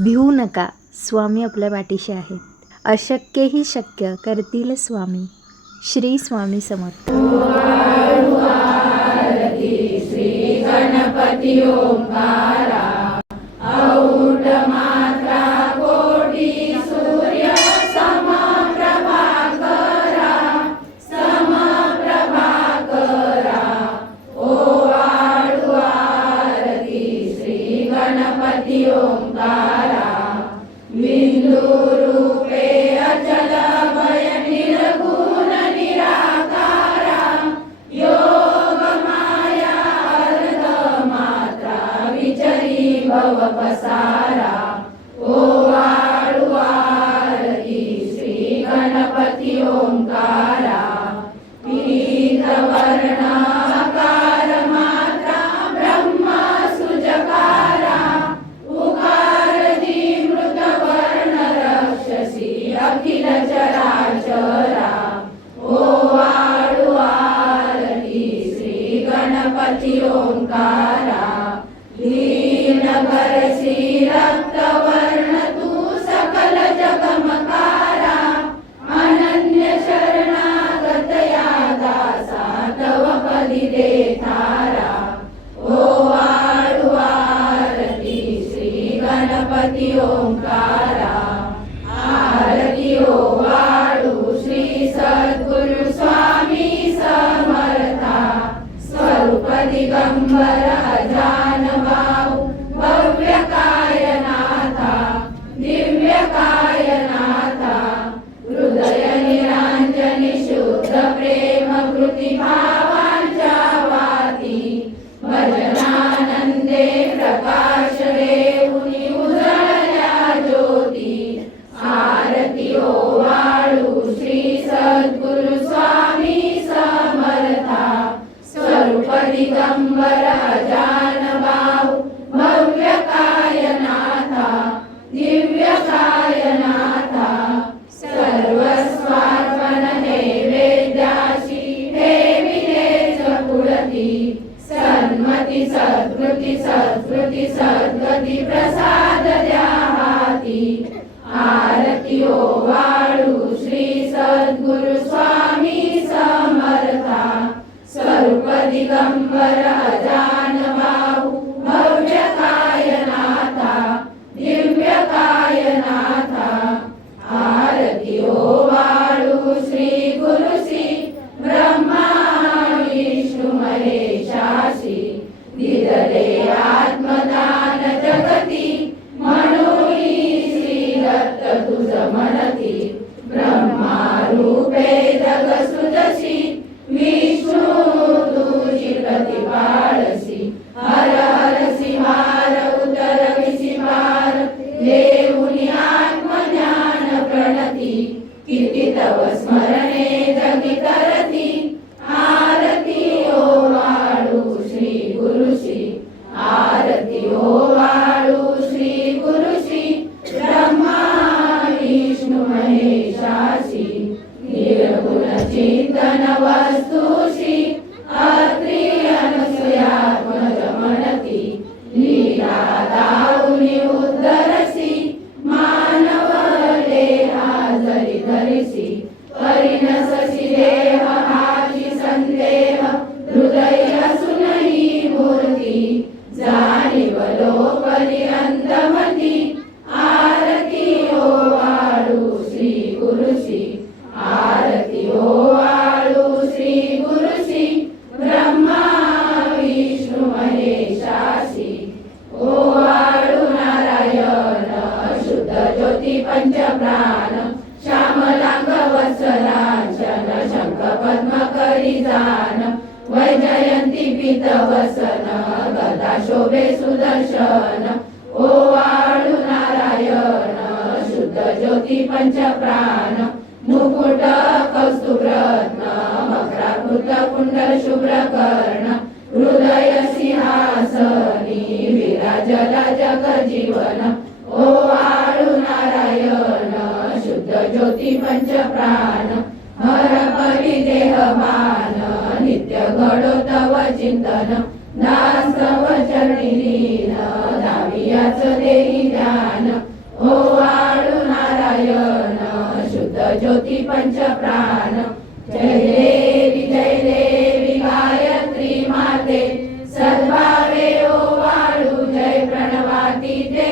भिवू नका, स्वामी आपल्या पाठीशी आहेत. अशक्यही शक्य करतील स्वामी. श्री स्वामी समर्थ. श्री गणपती ओंकारा, औढ मात्रा कोटी सूर्य समप्रभाकरा, समप्रभाकरा. ओ वाळू आरती श्री गणपती ओंकारा. बिंदू रूपे अचल भय निर्गुण निराकारा, योग माया अर्ध मात्रा विचरी भव पसारा. ओ वाळू आरती श्री गणपती ओंकारा. पीत वर्ण अकार मात्रा ब्रह्म सुजकारा, उकार मृत वर्ण रक्षसी अखिल चराचरा. ओ वाळू आरती श्री गणपती ओंकारा. दीन भरसी रक्त वर्ण तू सकल जगमकारा, अनन्य शरणागत या दासा तव पदी दे थारा. ओ वाळू आरती श्री गणपती ओंकारा. आरती ओ वाळू श्री सद्गुरु स्वामी समर्था. स्वरूप दिगंबर अजान बाहू भव्य कायनाथा, दिव्य कायनाथा. हृदय निरांजनी शुद्ध प्रेम कृती भावांच्या वाती, भजनानंदे प्रकाश देऊनी उजळल्या ज्योती. आरती ओ वाळू श्री सद्गुरु स्वामी समर्था. स्वरूप दिगंबर अजान बाहू भव्य कायनाथा, दिव्य कायनाथा. सर्वस्वार्पण नैवेद्याशी ठेविलेच पुढती, सन्मती सद्कृती सत्कृती सद्गती प्रसाद द्या हाती. आरती ओ वाळू श्री सद्गुरु स्वामी समर्था. स्वरूप दिगंबर अजान बाहू भव्य कायनाथा, दिव्य कायनाथा. आरती ओ वाळू श्री गुरुसी ब्रह्मा विष्णू महेशासी. दिदले आत्मदान जगती, म्हणून श्री दत्त तुझ म्हणती. ब्रह्मा रूपे जग सुजसी, विष्णू तुझी प्रतिपाळसी. हर हरसी भार उतरविसी पार, देऊनी आत्मज्ञान प्रणती. किती तव स्मरणे जगी करती. आरती ओ वाळू श्री गुरुसी. आरती ओ वाळू श्री गुरुसी. ब्रह्मा विष्णू महेशासी. निर्गुण चिंतन वस्तुषी, अत्री अनसूयात्मज म्हणती. लीला दाऊनी उद्धरसी, मानव देहा जरी धरिसी. परिणससी देह हाची संदेह, हृदय असूनही मूर्ती. जाणीव लोकली अंतमती. आरती ओ वाळू श्री गुरुसी. आरती ओ वाळू श्री गुरुसी. ब्रह्मा विष्णू महेशासी. ओ वाळू नारायण शुद्ध ज्योती पंचप्राण. श्यामलांग वत्सलांचन शंख पद्म करी जान. वैजयंती पीत वसन गदा शोभे सुदर्शन. ओ वाळू नारायण शुद्ध ज्योती पंचप्राण. मुकुट कौस्तुभरत्न मकराकृत कुंडल शुभ्र कर्ण. हृदय सिंहासनी विराजला जग जीवन. ओ वाळू नारायण शुद्ध ज्योती पंचप्राण. हर परी देहमान नित्य घडो तव चिंतन. दास तव चरणी लीन दावी याच देही ध्यान ओवाळू नारायण शुद्ध ज्योती पंचप्राण जय देवी गायत्री माते सद्भावे ओवाळू जय प्रणवाती ते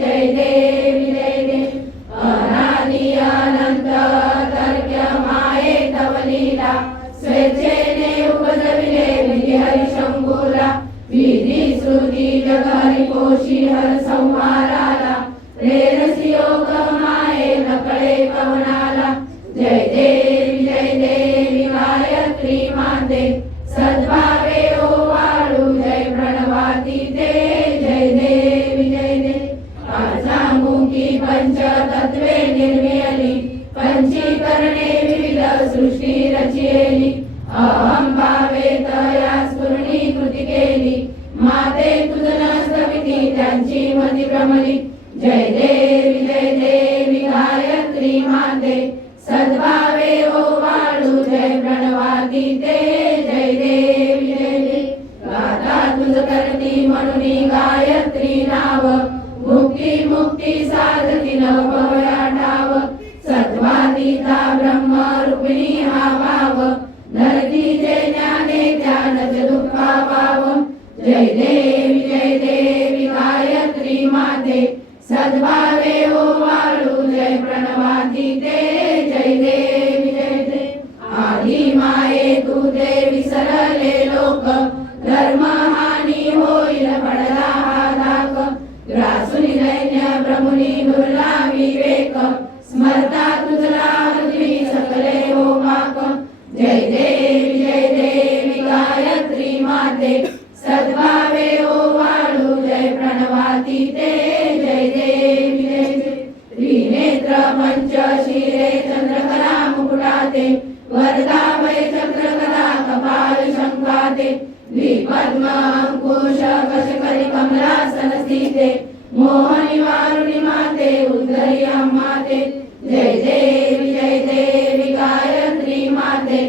जय देवी अनादि अनंत तर्क्य माये तव लीला स्वेच्छेने उपजविले विधी हरिशंभूला विधी श्रुती जग हरिकोशी हर संहाराला प्रेरसी योग माये नकळे पवनाला जय देवी गायत्री माते सद्भावे ओवाळू जय प्रणवाती ते जय देवी पाचामुखी पंचतत्वे निर्मियली पंचीकरणे विविध सृष्टी रचियली अहं भावे तया स्फुरणीकृती केली माते तुझ नसविती त्यांची मती भ्रमली जय देवी गायत्री माते सद्भावे ओवाळू जय प्रणवाती ते जय देवी गाता तुझ करती म्हणून गायत्री नाव मुक्ती साधती नव भवया ठाव सत्वातीता ब्रह्म रूपिणी हा भाव धरती जे ज्ञाने ध्यानच दुःखा पाव जय देवी गायत्री माते सद्भावे ओवाळू जय प्रणवाती ते जय देवी आधी माये तू ते विसरले लोक धर्म हानी होईल पडला हा धाक ग्रासुनी दैन्य भ्रमुनी दुर्ला विवेक स्मरता तुझला पृथ्वी सकले हो पाक जय देवी गायत्री माते सद्भावे ओवाळू जय प्रणवाती ते जय देवी त्रिनेत्र पंचशिरे चंद्रकला मुकुटाते वरदाभय चक्रकला कपाल शंकाते द्विपद्म अंकुश कशकरी कमलासन स्थिते मोहनी वारुणी माते उद्धरी अम्माते जय देवी गायत्री माते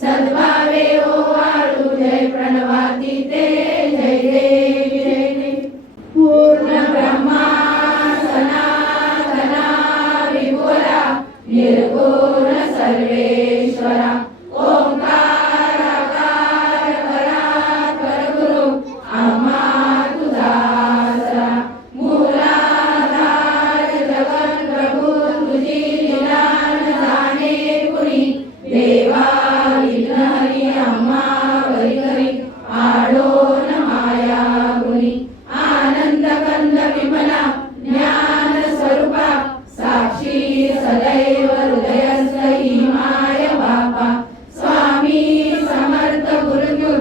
सद्भावे ओवाळू जय प्रणवाती ते जय देवी पूर्ण ब्रह्मा सनातना विपुला निर्गुण सर्वेश्वरा ओंकाराकार परात्पर गुरु आम्हा तुझा आसरा मूलाधार जगन प्रभू तुझी लीला न जाणे कुणी देवा विघ्नहरी आम्हा वरी करी आडोन माया गुणी आनंद कंद विमला ज्ञान स्वरूपा साक्षी सदैव हृदयस्थी माय बापा स्वामी समर्थ गुरुदेव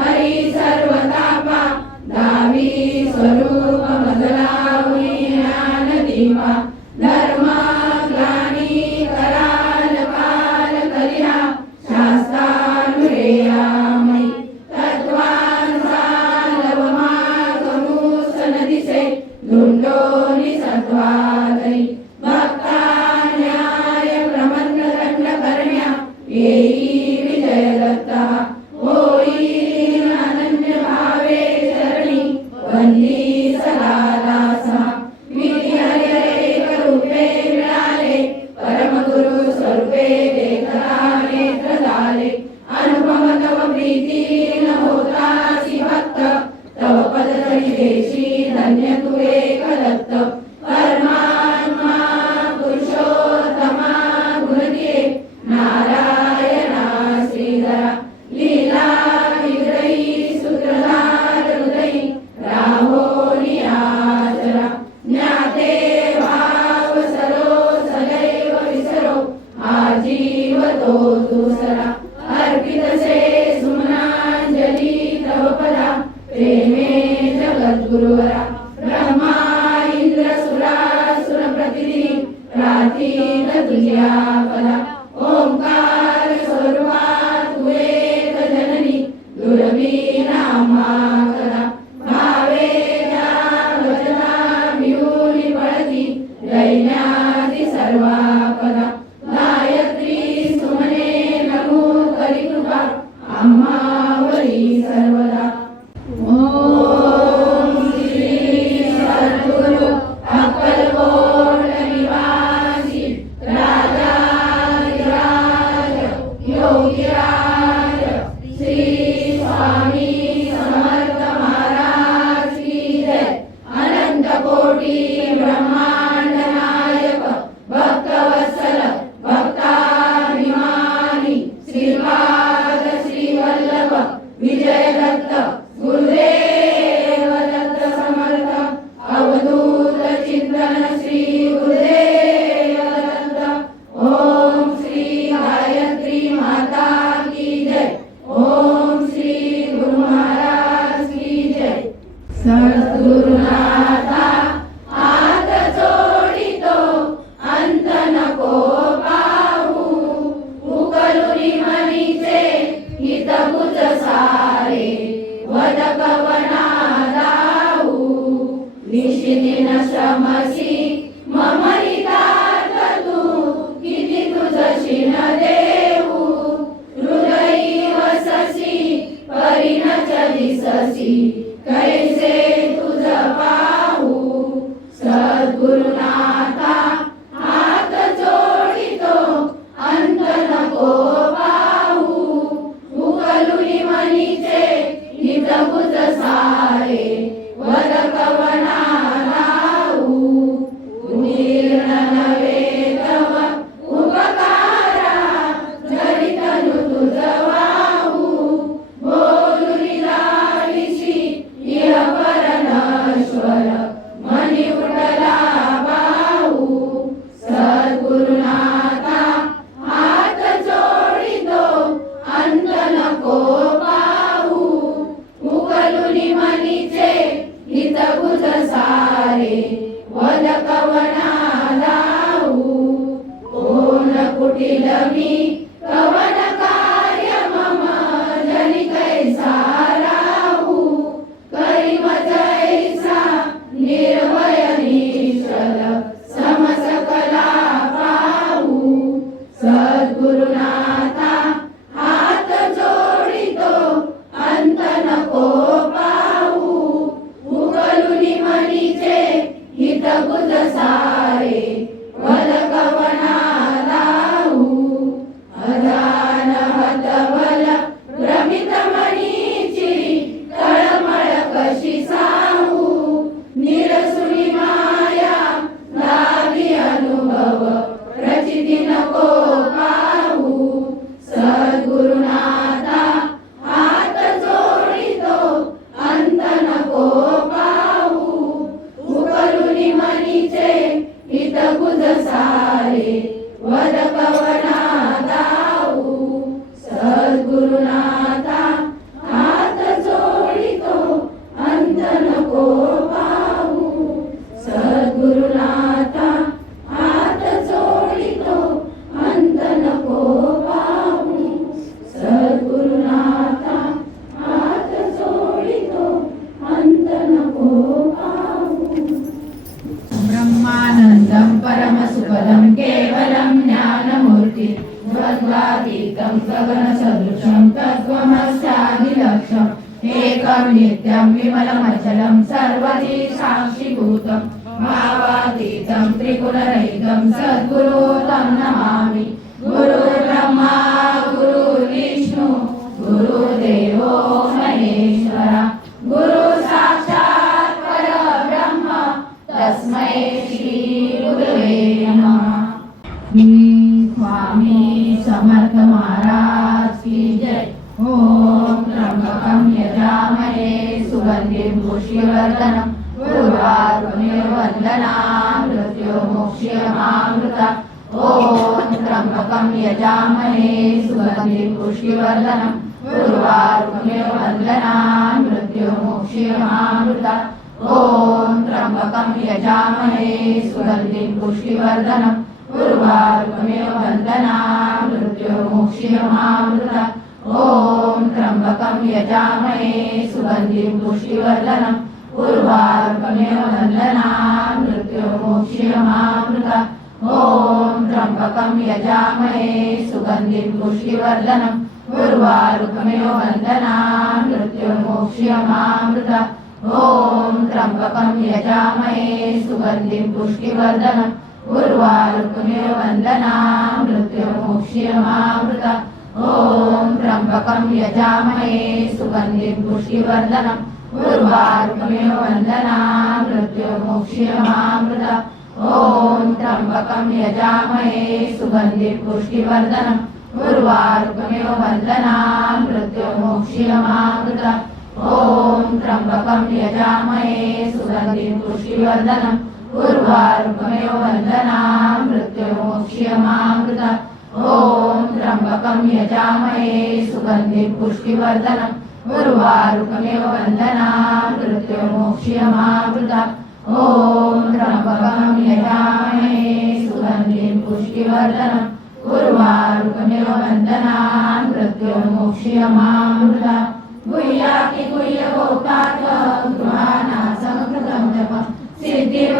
हरी सर्वतापा दावी स्वरूप मजलावणी ज्ञान दीपा धर्म ग्लानी कराल काल करिया शास्त्रानुरेयामयी तत्वानुसार दिसे धुंडोनी सत्वादरी भक्ता न्याय प्रमंड दंड करण्या येई विजय दत्ता होई अनन्य भावे चरणी वंदी सदा दासा विधी हरिहरेक रूपे मिळाले परम गुरु स्वरूपे देखता नेत्र झाले अनुपम तव प्रीती न होतासी भक्त तव पदतळी देशी धन्य तू एक दत्त परमात्मा पुरुषोत्तमा गुणदिये नारायणा श्रीधरा लीला विग्रही सूत्रधार हृदयी राहोनी आचरा ज्ञाते भाव सरो सदैव विसरो आजीव तो दुसरा अर्पितसे सुमनांजली तव पदा प्रेमे जगद्गुरुवरा ब्रह्मा इंद्र सुरासुर प्रतिदिनी प्रार्थीन तुझ्या पदा ओंकार स्वरूपा तू एक जननी दुर्वी नामा कदा भावे ज्या वचना भिऊनी पळती दैन्यादी सर्वा पदा गायत्री सुमने नमो करी कृपा आम्हावरी सर्वदा ओम श्री न श्रमसी मम हितार्थ तू किती तुझशी न देऊ हृदयी वससी परी न च दिससी कैसे तुझ पाहू सद्गुरुनाथा हात जोडितो अंत नको पाहू उकलुनी मनीचे हित बुज सारे वद कवना लावू उदीर्ण नवे तव उपकारा जरी तनु तुझ वाहू बोलुनी लाविशी इह पर नश्वर मनी उठला बाहू सद्गुरुनाथा हात जोडितो अंत नको पाहू उकलुनी मनीचे हित बुज सारे वद कवना लावू कोण कुटिल मी कवन कार्य मम जनी कैसा राहू करी मज ऐसा निर्भय निश्चल समसकला पाहू सद्गुरुनाथा हात जोडितो अंत नको पाहू उकलुनी मनीचे हित बुज सारे वद कवना लावू अजान हतबल भ्रमित मनीची तळमळ कशी सांगू निरसुनी माया लावी अनुभव प्रचिती नको पाहू सद्गुरुनाथा हात जोडितो अंत नको पाहू उकलुनी मनीचे हित बुज सारे वद कवना लावू सद्गुरुनाथा हात जोडितो अंत नको पाहू सद्गुरुनाथा हात जोडितो अंत नको पाहू सद्गुरुनाथा हात जोडितो अंत नको पाहू ब्रह्मानंदं परमसुखदं केवलं ज्ञानमूर्ति द्वन्द्वातीतं गगनसदृशं तत्त्वमस्यादिलक्ष्यम् एकं नित्यं विमलमचलं सर्वधी साक्षिभूतं भावातीतं त्रिगुणरहितं सद्गुरुं नमामि गुरुर्ब्रह्मा गुरुर्विष्णु गुरुदेवो महेश्वरा गुरु साक्षात् परब्रह्म तस्मै श्री गुरवे नमः। स्वामी समर्थ महाराज की जय। ओम त्र्यंबकं यजामहे सुगन्धिं पुष्टिवर्धनम् उर्वारुकमिव वन्दनां मृत्युर्मुक्षीयमामृता। ओम त्र्यंबकं यजामहे सुगन्धिं पुष्टिवर्धनम् उर्वारुकमिव वन्दनां मृत्युर्मुक्षीयमामृता। ओम त्र्यंबकं यजामहे सुगन्धिं पुष्टिवर्धनम् उर्वारुकमिव वन्दनां मृत्युर्मुक्षीयमामृता। ओम त्र्यंबकं यजामहे सुगन्धिं पुष्टिवर्धनम् उर्वारुकमिव वन्दनां मृत्युर्मुक्षीयमामृता। ओम त्र्यंबकं यजामहे सुगन्धिं पुष्टिवर्धनम् उर्वारुकमिव वन्दनां मृत्युर्मुक्षीयमामृता। ओम त्र्यंबकं यजामहे सुगन्धिं पुष्टिवर्धनम् उर्वारुकमिव वन्दनां मृत्युर्मुक्षीयमामृता। ओम त्र्यंबकं यजामहे सुगन्धिं पुष्टिवर्धनम् उर्वारुकमिव वन्दनां मृत्युर्मुक्षीयमामृता। ओम त्र्यंबकं यजामहे सुगन्धिं पुष्टिवर्धनम् उर्वारुकमिव वन्दनां मृत्युर्मुक्षीयमामृता। ओम त्र्यंबकं यजामहे सुगन्धिं पुष्टिवर्धनम् उर्वारुकमिव वन्दनां मृत्युर्मुक्षीयमामृता। ओम त्र्यंबकं यजामहे सुगन्धिं पुष्टिवर्धनम् उर्वारुकमिव वन्दनां मृत्युर्मुक्षीयमामृता। ओम त्र्यंबकं यजामहे सुगन्धिं पुष्टिवर्धनम् उर्वारुकमिव वन्दनां मृत्युर्मुक्षीयमामृता। गुह्याति गुह्यगोप्तात् गृहाणासमकृतं जपं सिद्धिर्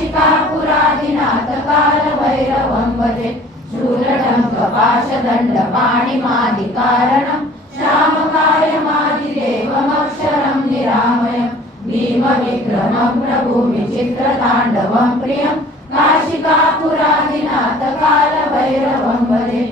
काशिकापुरादिनाथ कालभैरवं भजे शूलटङ्कपाशदण्डपाणिमादिकारणं श्यामकायमादिदेवमक्षरं निरामयं भीमविक्रमं प्रभुविचित्रताण्डवं प्रियं काशिकापुरादिनाथ कालभैरवं भजे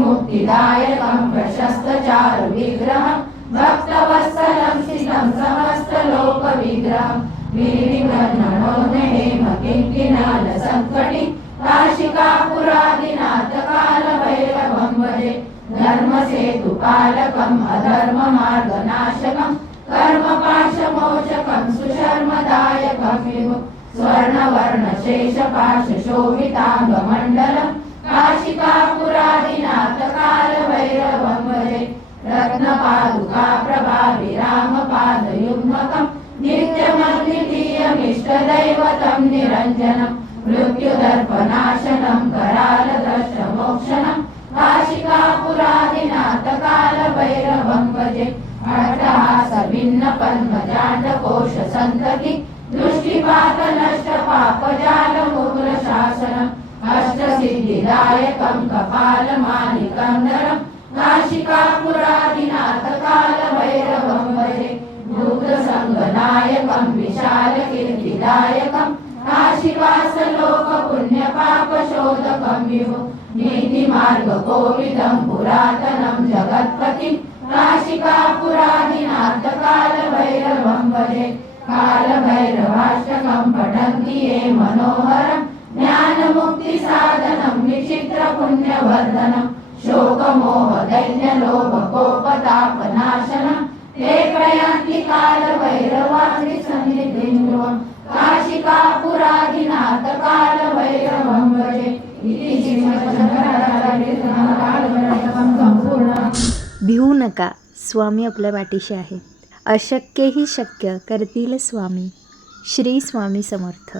मुक्तिदायकं प्रशस्तचारुविग्रहं भक्तवत्सलं शितं समस्तलोकविग्रहं वीरिगणनोदहेम किङ्किणालसङ्कटि काशिकापुरादिनाथ कालभैरवं भजे धर्मसेतुपालकम् अधर्ममार्गनाशकं कर्मपाशमोचकं सुशर्मदायकं विभुं स्वर्णवर्णशेषपाशशोभिताङ्गमण्डलं काशिकापुरादिनाथ कालभैरवं भजे रत्नपादुका प्रभाविरामपादयुग्मकं नित्यमद्वितीयमिष्टदैवतं निरञ्जनं मृत्युदर्पनाशनं करालदर्शमोक्षणं काशिकापुरादिनाथ कालभैरवं भजे अट्टहासभिन्नपद्मजाण्डकोशसन्तति दृष्टिपातनष्टपापजालमुग्रशासनम् अष्टसिद्धिदायकं कपालमालिकं नरं काशिकापुरादिनाथ कालभैरवं भजे भूतसङ्गनायकं विशालकीर्तिदायकं काशिवासलोकपुण्यपापशोधकं विभुं नीतिमार्गकोविदं पुरातनं जगत्पतिं काशिकापुरादिनाथ कालभैरवं भजे कालभैरवाष्टकं पठन्ति ये मनोहरं ज्ञानमुक्तिसाधनं विचित्रपुण्यवर्धनं शोकमोहदैन्यलोभकोपतापनाशनं ते प्रयान्ति कालभैरवाग्निसन्निधिं ध्रुवं काशिकापुरादिनाथ कालभैरवं भजे इति श्रीमद्भगवद्गीताकालभैरवं संपूर्णम्. भिवू नका, स्वामी आपल्या पाठीशी आहेत. अशक्यही शक्य करतील स्वामी. श्री स्वामी समर्थ.